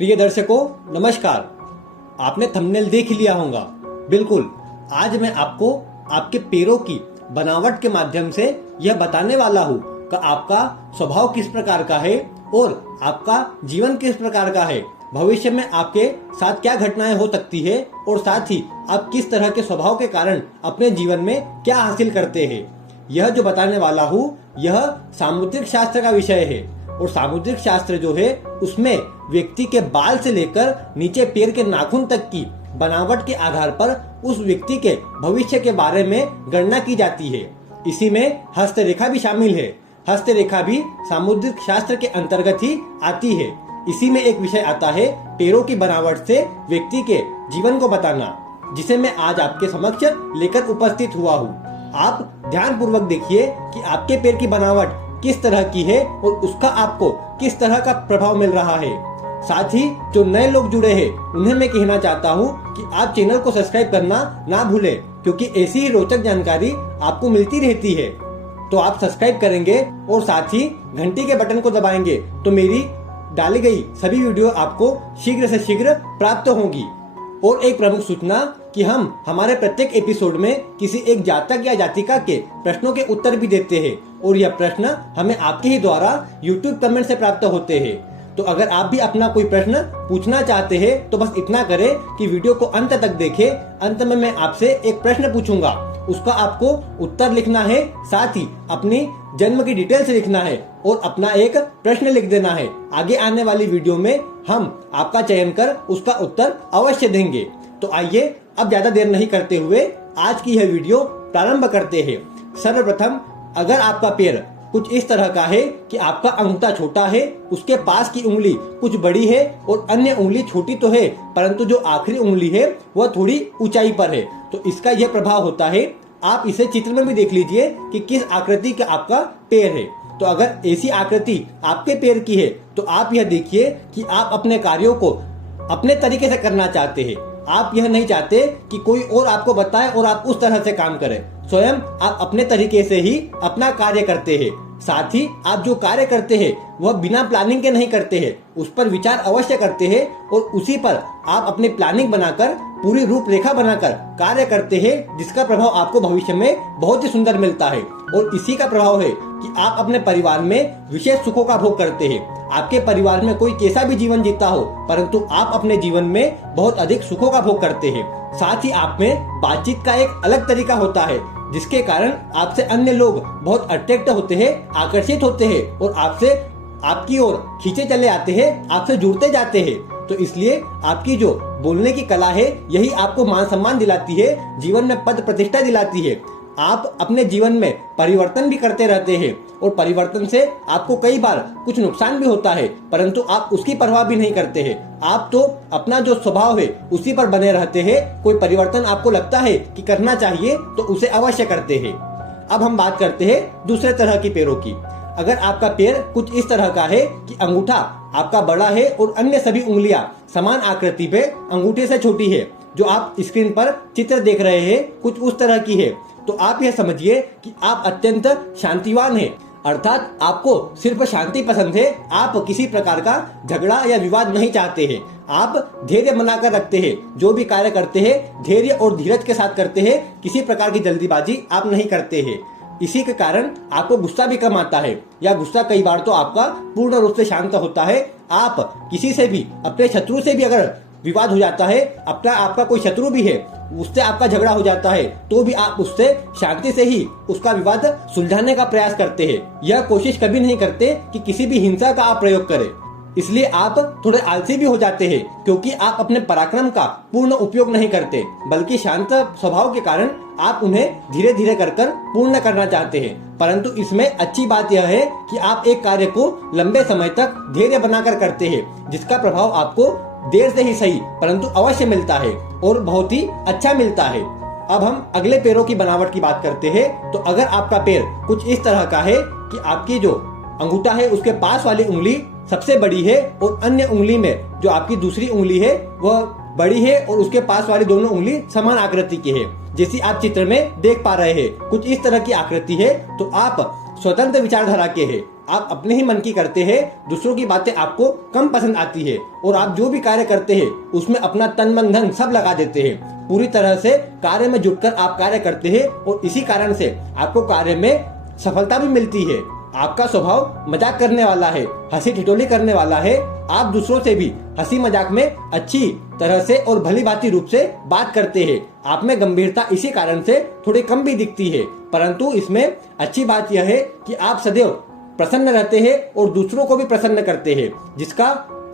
प्रिय दर्शकों, नमस्कार। आपने थंबनेल देख लिया होगा। बिल्कुल, आज मैं आपको आपके पैरों की बनावट के माध्यम से यह बताने वाला हूँ कि आपका स्वभाव किस प्रकार का है और आपका जीवन किस प्रकार का है। भविष्य में आपके साथ क्या घटनाएं हो सकती है और साथ ही आप किस तरह के स्वभाव के कारण अपने जीवन में क्या हासिल करते हैं। यह जो बताने वाला हूँ यह सामुद्रिक शास्त्र का विषय है और सामुद्रिक शास्त्र जो है उसमें व्यक्ति के बाल से लेकर नीचे पैर के नाखून तक की बनावट के आधार पर उस व्यक्ति के भविष्य के बारे में गणना की जाती है। इसी में हस्तरेखा भी शामिल है। हस्तरेखा भी सामुद्रिक शास्त्र के अंतर्गत ही आती है। इसी में एक विषय आता है पैरों की बनावट से व्यक्ति के जीवन को बताना, जिसे मैं आज आपके समक्ष लेकर उपस्थित हुआ हूँ। आप ध्यान पूर्वक देखिए कि आपके पैर की बनावट किस तरह की है और उसका आपको किस तरह का प्रभाव मिल रहा है। साथ ही जो नए लोग जुड़े हैं उन्हें मैं कहना चाहता हूँ कि आप चैनल को सब्सक्राइब करना ना भूलें, क्योंकि ऐसी ही रोचक जानकारी आपको मिलती रहती है। तो आप सब्सक्राइब करेंगे और साथ ही घंटी के बटन को दबाएंगे तो मेरी डाली गई सभी वीडियो आपको शीघ्र से शीघ्र प्राप्त होंगी। और एक प्रमुख सूचना कि हम हमारे प्रत्येक एपिसोड में किसी एक जातक या जातिका के प्रश्नों के उत्तर भी देते हैं और यह प्रश्न हमें आपके ही द्वारा YouTube कमेंट से प्राप्त होते हैं। तो अगर आप भी अपना कोई प्रश्न पूछना चाहते हैं तो बस इतना करें कि वीडियो को अंत तक देखें। अंत में मैं आपसे एक प्रश्न पूछूंगा, उसका आपको उत्तर लिखना है, साथ ही अपनी जन्म की डिटेल्स लिखना है और अपना एक प्रश्न लिख देना है। आगे आने वाली वीडियो में हम आपका चयन कर उसका उत्तर अवश्य देंगे। तो आइए अब ज्यादा देर नहीं करते हुए आज की यह वीडियो प्रारंभ करते हैं। सर्वप्रथम, अगर आपका पैर कुछ इस तरह का है कि आपका अंगूठा छोटा है, उसके पास की उंगली कुछ बड़ी है और अन्य उंगली छोटी तो है परंतु जो आखिरी उंगली है वह थोड़ी ऊंचाई पर है, तो इसका यह प्रभाव होता है। आप इसे चित्र में भी देख लीजिए कि किस आकृति का आपका पैर है। तो अगर ऐसी आकृति आपके पैर की है तो आप यह देखिए कि आप अपने कार्यों को अपने तरीके से करना चाहते हैं। आप यह नहीं चाहते कि कोई और आपको बताए और आप उस तरह से काम करें। स्वयं आप अपने तरीके से ही अपना कार्य करते हैं। साथ ही आप जो कार्य करते हैं वह बिना प्लानिंग के नहीं करते हैं, उस पर विचार अवश्य करते हैं और उसी पर आप अपनी प्लानिंग बनाकर पूरी रूपरेखा बनाकर कार्य करते हैं, जिसका प्रभाव आपको भविष्य में बहुत ही सुंदर मिलता है। और इसी का प्रभाव है कि आप अपने परिवार में विशेष सुखों का भोग करते हैं। आपके परिवार में कोई कैसा भी जीवन जीता हो परंतु आप अपने जीवन में बहुत अधिक सुखों का भोग करते हैं। साथ ही आप में बातचीत का एक अलग तरीका होता है, जिसके कारण आपसे अन्य लोग बहुत अट्रैक्ट होते हैं, आकर्षित होते हैं और आपसे आपकी ओर खींचे चले आते हैं, आपसे जुड़ते जाते हैं। तो इसलिए आपकी जो बोलने की कला है यही आपको मान सम्मान दिलाती है, जीवन में पद प्रतिष्ठा दिलाती है। आप अपने जीवन में परिवर्तन भी करते रहते हैं और परिवर्तन से आपको कई बार कुछ नुकसान भी होता है परंतु आप उसकी परवाह भी नहीं करते हैं। आप तो अपना जो स्वभाव है उसी पर बने रहते हैं। कोई परिवर्तन आपको लगता है कि करना चाहिए तो उसे अवश्य करते हैं। अब हम बात करते हैं दूसरे तरह की पैरों की। अगर आपका पैर कुछ इस तरह का है कि अंगूठा आपका बड़ा है और अन्य सभी उंगलियां समान आकृति पे अंगूठे से छोटी है, जो आप स्क्रीन पर चित्र देख रहे हैं कुछ उस तरह की है, तो आप यह समझिए कि आप अत्यंत शांतिवान हैं। अर्थात आपको सिर्फ शांति पसंद है। आप किसी प्रकार का झगड़ा या विवाद नहीं चाहते हैं। आप धैर्य बनाकर रखते हैं। जो भी कार्य करते हैं धैर्य और धीरज के साथ करते हैं। किसी प्रकार की जल्दीबाजी आप नहीं करते हैं। इसी के कारण आपको गुस्सा भी कम आता है, या गुस्सा कई बार तो आपका पूर्ण रूप से शांत होता है। आप किसी से भी, अपने शत्रु से भी अगर विवाद हो जाता है, अपना आपका कोई शत्रु भी है, उससे आपका झगड़ा हो जाता है, तो भी आप उससे शांति से ही उसका विवाद सुलझाने का प्रयास करते हैं। यह कोशिश कभी नहीं करते कि किसी भी हिंसा का आप प्रयोग करें। इसलिए आप थोड़े आलसी भी हो जाते हैं, क्योंकि आप अपने पराक्रम का पूर्ण उपयोग नहीं करते, बल्कि शांत स्वभाव के कारण आप उन्हें धीरे धीरे कर पूर्ण करना चाहते हैं। परंतु इसमें अच्छी बात यह है कि आप एक कार्य को लंबे समय तक धैर्य बनाकर करते हैं, जिसका प्रभाव आपको देर से ही सही परंतु अवश्य मिलता है और बहुत ही अच्छा मिलता है। अब हम अगले पैरों की बनावट की बात करते हैं। तो अगर आपका पैर कुछ इस तरह का है कि आपकी जो अंगूठा है उसके पास वाली उंगली सबसे बड़ी है और अन्य उंगली में जो आपकी दूसरी उंगली है वह बड़ी है और उसके पास वाली दोनों उंगली समान आकृति की है, जैसी आप चित्र में देख पा रहे हैं। कुछ इस तरह की आकृति है। तो आप स्वतंत्र विचारधारा के हैं, आप अपने ही मन की करते हैं, दूसरों की बातें आपको कम पसंद आती है और आप जो भी कार्य करते हैं उसमें अपना तन मन धन सब लगा देते हैं। पूरी तरह से कार्य में जुटकर आप कार्य करते हैं और इसी कारण से आपको कार्य में सफलता भी मिलती है। आपका स्वभाव मजाक करने वाला है, हंसी ठिठोली करने वाला है। आप दूसरों से भी हंसी मजाक में अच्छी तरह से और भली भांति रूप से बात करते हैं। आप में गंभीरता इसी कारण से थोड़ी कम भी दिखती है, परंतु इसमें अच्छी बात यह है कि आप सदैव प्रसन्न रहते हैं और दूसरों को भी प्रसन्न करते हैं, जिसका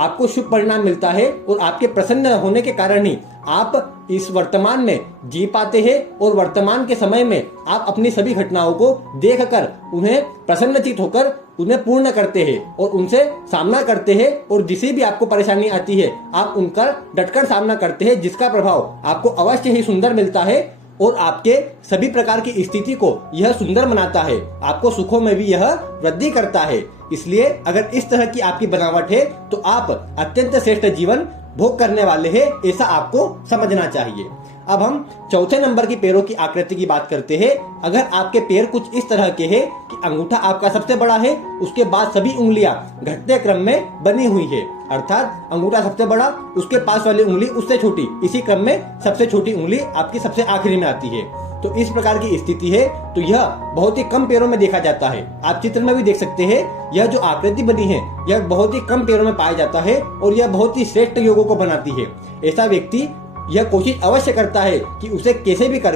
आपको शुभ परिणाम मिलता है। और आपके प्रसन्न होने के कारण ही आप इस वर्तमान में जी पाते हैं और वर्तमान के समय में आप अपनी सभी घटनाओं को देखकर उन्हें प्रसन्नचित होकर उन्हें पूर्ण करते हैं और उनसे सामना करते हैं। और जिसे भी आपको परेशानी आती है आप उनका डटकर सामना करते हैं, जिसका प्रभाव आपको अवश्य ही सुंदर मिलता है और आपके सभी प्रकार की स्थिति को यह सुंदर बनाता है। आपको सुखों में भी यह वृद्धि करता है। इसलिए अगर इस तरह की आपकी बनावट है तो आप अत्यंत श्रेष्ठ जीवन भोग करने वाले हैं, ऐसा आपको समझना चाहिए। अब हम चौथे नंबर की पैरों की आकृति की बात करते हैं। अगर आपके पैर कुछ इस तरह के हैं कि अंगूठा आपका सबसे बड़ा है, उसके बाद सभी उंगलियां घटते क्रम में बनी हुई है, अर्थात अंगूठा सबसे बड़ा, उसके पास वाली उंगली उससे छोटी, इसी क्रम में सबसे छोटी उंगली आपकी सबसे आखिरी में आती है। तो इस प्रकार की स्थिति है तो यह बहुत ही कम पैरों में देखा जाता है। आप चित्र में भी देख सकते हैं, यह जो आकृति बनी है यह बहुत ही कम पैरों में पाया जाता है और यह बहुत ही श्रेष्ठ योगों को बनाती है। ऐसा व्यक्ति यह कोशिश अवश्य करता है कि उसे कैसे भी कर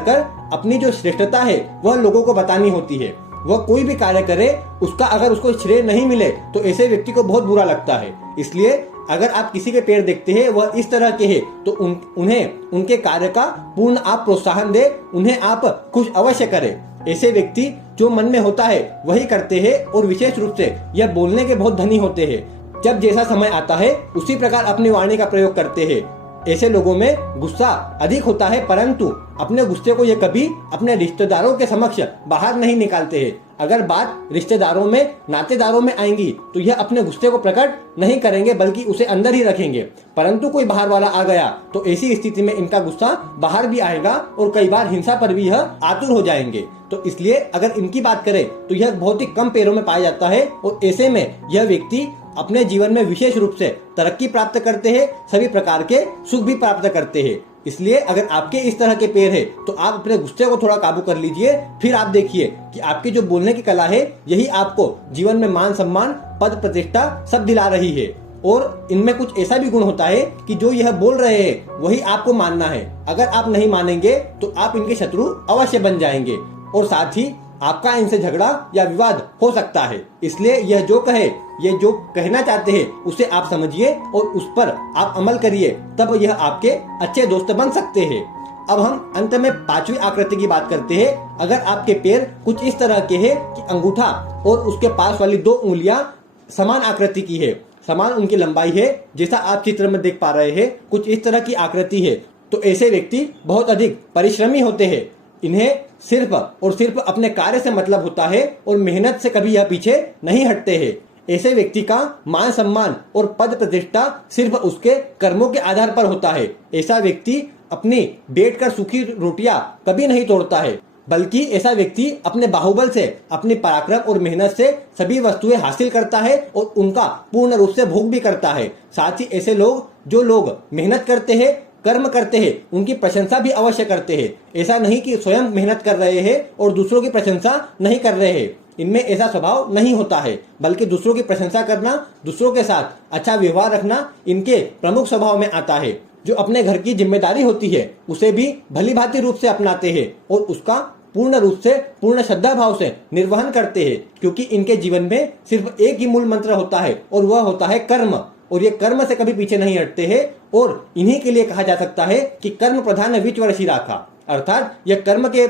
अपनी जो श्रेष्ठता है वह लोगों को बतानी होती है। वह कोई भी कार्य करे उसका अगर उसको श्रेय नहीं मिले तो ऐसे व्यक्ति को बहुत बुरा लगता है। इसलिए अगर आप किसी के पैर देखते हैं वह इस तरह के हैं तो उन्हें उनके कार्य का पूर्ण आप प्रोत्साहन दे, उन्हें आप खुश अवश्य करें। ऐसे व्यक्ति जो मन में होता है वही करते हैं और विशेष रूप से यह बोलने के बहुत धनी होते हैं। जब जैसा समय आता है उसी प्रकार अपनी वाणी का प्रयोग करते हैं। ऐसे लोगों में गुस्सा अधिक होता है, परंतु अपने गुस्से को ये कभी अपने रिश्तेदारों के समक्ष बाहर नहीं निकालते हैं। अगर बात रिश्तेदारों में, नातेदारों में आएंगी तो यह अपने गुस्से को प्रकट नहीं करेंगे बल्कि उसे अंदर ही रखेंगे। परंतु कोई बाहर वाला आ गया तो ऐसी स्थिति में इनका गुस्सा बाहर भी आएगा और कई बार हिंसा पर भी यह आतुर हो जाएंगे। तो इसलिए अगर इनकी बात करें तो यह बहुत ही कम पैरों में पाया जाता है और ऐसे में यह व्यक्ति अपने जीवन में विशेष रूप से तरक्की प्राप्त करते हैं, सभी प्रकार के सुख भी प्राप्त करते हैं। इसलिए अगर आपके इस तरह के पैर है तो आप अपने गुस्से को थोड़ा काबू कर लीजिए, फिर आप देखिए कि आपकी जो बोलने की कला है यही आपको जीवन में मान सम्मान, पद प्रतिष्ठा सब दिला रही है। और इनमें कुछ ऐसा भी गुण होता है कि जो यह बोल रहे हैं वही आपको मानना है। अगर आप नहीं मानेंगे तो आप इनके शत्रु अवश्य बन जाएंगे और साथ ही आपका इनसे झगड़ा या विवाद हो सकता है। इसलिए यह जो कहे, ये जो कहना चाहते हैं उसे आप समझिए और उस पर आप अमल करिए, तब यह आपके अच्छे दोस्त बन सकते हैं। अब हम अंत में पांचवी आकृति की बात करते हैं। अगर आपके पैर कुछ इस तरह के हैं कि अंगूठा और उसके पास वाली दो उंगलियां समान आकृति की है, समान उनकी लंबाई है, जैसा आप चित्र में देख पा रहे हैं, कुछ इस तरह की आकृति है, तो ऐसे व्यक्ति बहुत अधिक परिश्रमी होते हैं। इन्हें सिर्फ और सिर्फ अपने कार्य से मतलब होता है और मेहनत से कभी यह पीछे नहीं हटते हैं। ऐसे व्यक्ति का मान सम्मान और पद प्रतिष्ठा सिर्फ उसके कर्मों के आधार पर होता है। ऐसा व्यक्ति अपनी बैठकर सूखी रोटियां कभी नहीं तोड़ता है, बल्कि ऐसा व्यक्ति अपने बाहुबल से, अपनी पराक्रम और मेहनत से सभी वस्तुएं हासिल करता है और उनका पूर्ण रूप से भोग भी करता है। साथ ही ऐसे लोग, जो लोग मेहनत करते हैं, कर्म करते हैं, उनकी प्रशंसा भी अवश्य करते हैं। ऐसा नहीं कि स्वयं मेहनत कर रहे हैं और दूसरों की प्रशंसा नहीं कर रहे हैं। इनमें ऐसा स्वभाव नहीं होता है, बल्कि दूसरों की प्रशंसा करना, दूसरों के साथ अच्छा व्यवहार रखना इनके प्रमुख स्वभाव में आता है। जो अपने घर की जिम्मेदारी होती है उसे भी भली भांति रूप से अपनाते हैं और उसका पूर्ण रूप से, पूर्ण श्रद्धा भाव से निर्वहन करते हैं, क्योंकि इनके जीवन में सिर्फ एक ही मूल मंत्र होता है और वह होता है कर्म। और ये कर्म से कभी पीछे नहीं हटते हैं और इन्हीं के लिए कहा जा सकता है कि कर्म प्रधान विचवरसी राखा, अर्थात यह कर्म के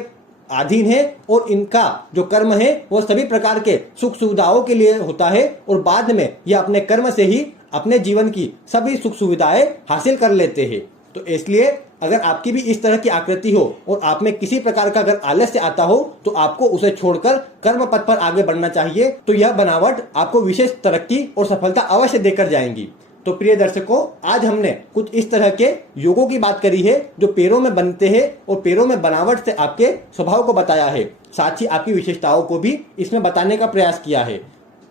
अधीन है और इनका जो कर्म है वह सभी प्रकार के सुख सुविधाओं के लिए होता है और बाद में यह अपने कर्म से ही अपने जीवन की सभी सुख सुविधाएं हासिल कर लेते हैं। तो इसलिए अगर आपकी भी इस तरह की आकृति हो और आप में किसी प्रकार का अगर आलस्य आता हो तो आपको उसे छोड़कर कर्म पथ पर आगे बढ़ना चाहिए। तो यह बनावट आपको विशेष तरक्की और सफलता अवश्य देकर जाएंगी। तो प्रिय दर्शकों, आज हमने कुछ इस तरह के योगों की बात करी है जो पैरों में बनते हैं और पैरों में बनावट से आपके स्वभाव को बताया है, साथ ही आपकी विशेषताओं को भी इसमें बताने का प्रयास किया है।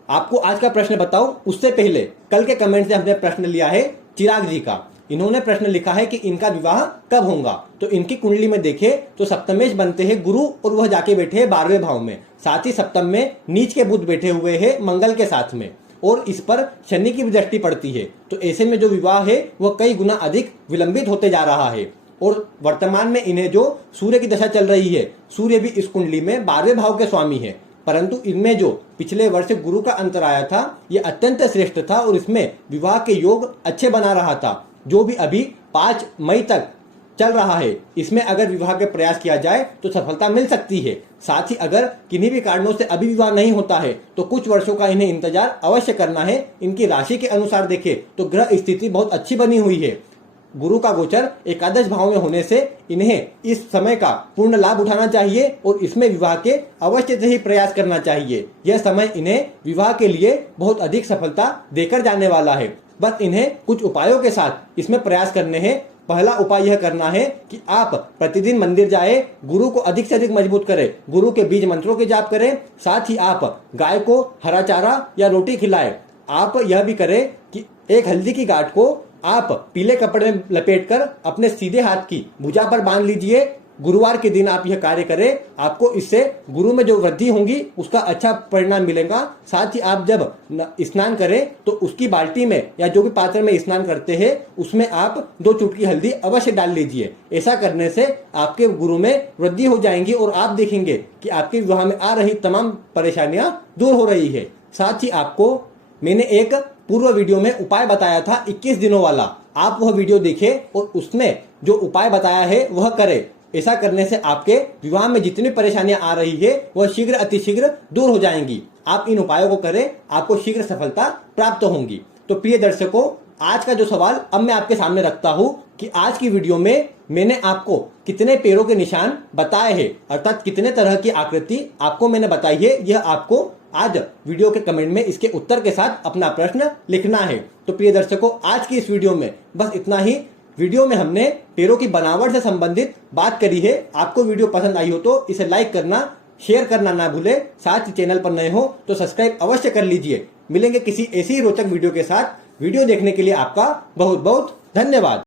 आपको आज का प्रश्न बताऊं उससे पहले कल के कमेंट से हमने प्रश्न लिया है चिराग जी का। इन्होंने प्रश्न लिखा है कि इनका विवाह कब होगा। तो इनकी कुंडली में देखे तो सप्तमेश बनते हैं गुरु और वह जाके बैठे हैं 12वें भाव में, साथ ही सप्तम में नीच के बुध बैठे हुए हैं मंगल के साथ में, और इस पर शनि की भी दृष्टि पड़ती है। तो ऐसे में जो विवाह है वह कई गुना अधिक विलंबित होते जा रहा है। और वर्तमान में इन्हें जो सूर्य की दशा चल रही है, सूर्य भी इस कुंडली में 12वें भाव के स्वामी है, परंतु इनमें जो पिछले वर्ष गुरु का अंतर आया था ये अत्यंत श्रेष्ठ था और इसमें विवाह के योग अच्छे बना रहा था, जो भी अभी 5 मई तक चल रहा है। इसमें अगर विवाह के प्रयास किया जाए तो सफलता मिल सकती है। साथ ही अगर किन्हीं भी कारणों से अभी विवाह नहीं होता है तो कुछ वर्षों का इन्हें इंतजार अवश्य करना है। इनकी राशि के अनुसार देखें तो ग्रह स्थिति बहुत अच्छी बनी हुई है। गुरु का गोचर एकादश भाव में होने से इन्हें इस समय का पूर्ण लाभ उठाना चाहिए और इसमें विवाह के अवश्य से ही प्रयास करना चाहिए। यह समय इन्हें विवाह के लिए बहुत अधिक सफलता देकर जाने वाला है। बस इन्हें कुछ उपायों के साथ इसमें प्रयास करने हैं। पहला उपाय यह करना है कि आप प्रतिदिन मंदिर जाए, गुरु को अधिक से अधिक मजबूत करें, गुरु के बीज मंत्रों के जाप करें, साथ ही आप गाय को हरा चारा या रोटी खिलाएं। आप यह भी करें कि एक हल्दी की गांठ को आप पीले कपड़े में लपेटकर अपने सीधे हाथ की भुजा पर बांध लीजिए। गुरुवार के दिन आप यह कार्य करें, आपको इससे गुरु में जो वृद्धि होगी उसका अच्छा परिणाम मिलेगा। साथ ही आप जब स्नान करें तो उसकी बाल्टी में या जो भी पात्र में स्नान करते हैं उसमें आप 2 चुटकी हल्दी अवश्य डाल लीजिए। ऐसा करने से आपके गुरु में वृद्धि हो जाएंगी और आप देखेंगे कि आपके विवाह में आ रही तमाम परेशानियां दूर हो रही है। साथ ही आपको मैंने एक पूर्व वीडियो में उपाय बताया था 21 दिनों वाला, आप वह वीडियो देखें और उसमें जो उपाय बताया है वह करें। ऐसा करने से आपके विवाह में जितनी परेशानियां आ रही है वह शीघ्र अतिशीघ्र दूर हो जाएंगी। आप इन उपायों को करें, आपको शीघ्र सफलता प्राप्त होगी। तो प्रिय दर्शकों, आज का जो सवाल अब मैं आपके सामने रखता हूं कि आज की वीडियो में मैंने आपको कितने पैरों के निशान बताए हैं, अर्थात कितने तरह की आकृति आपको मैंने बताई है। यह आपको आज वीडियो के कमेंट में इसके उत्तर के साथ अपना प्रश्न लिखना है। तो प्रिय दर्शकों, आज की इस वीडियो में बस इतना ही। वीडियो में हमने पैरों की बनावट से संबंधित बात करी है। आपको वीडियो पसंद आई हो तो इसे लाइक करना, शेयर करना ना भूले। साथ ही चैनल पर नए हो तो सब्सक्राइब अवश्य कर लीजिए। मिलेंगे किसी ऐसी ही रोचक वीडियो के साथ। वीडियो देखने के लिए आपका बहुत बहुत धन्यवाद।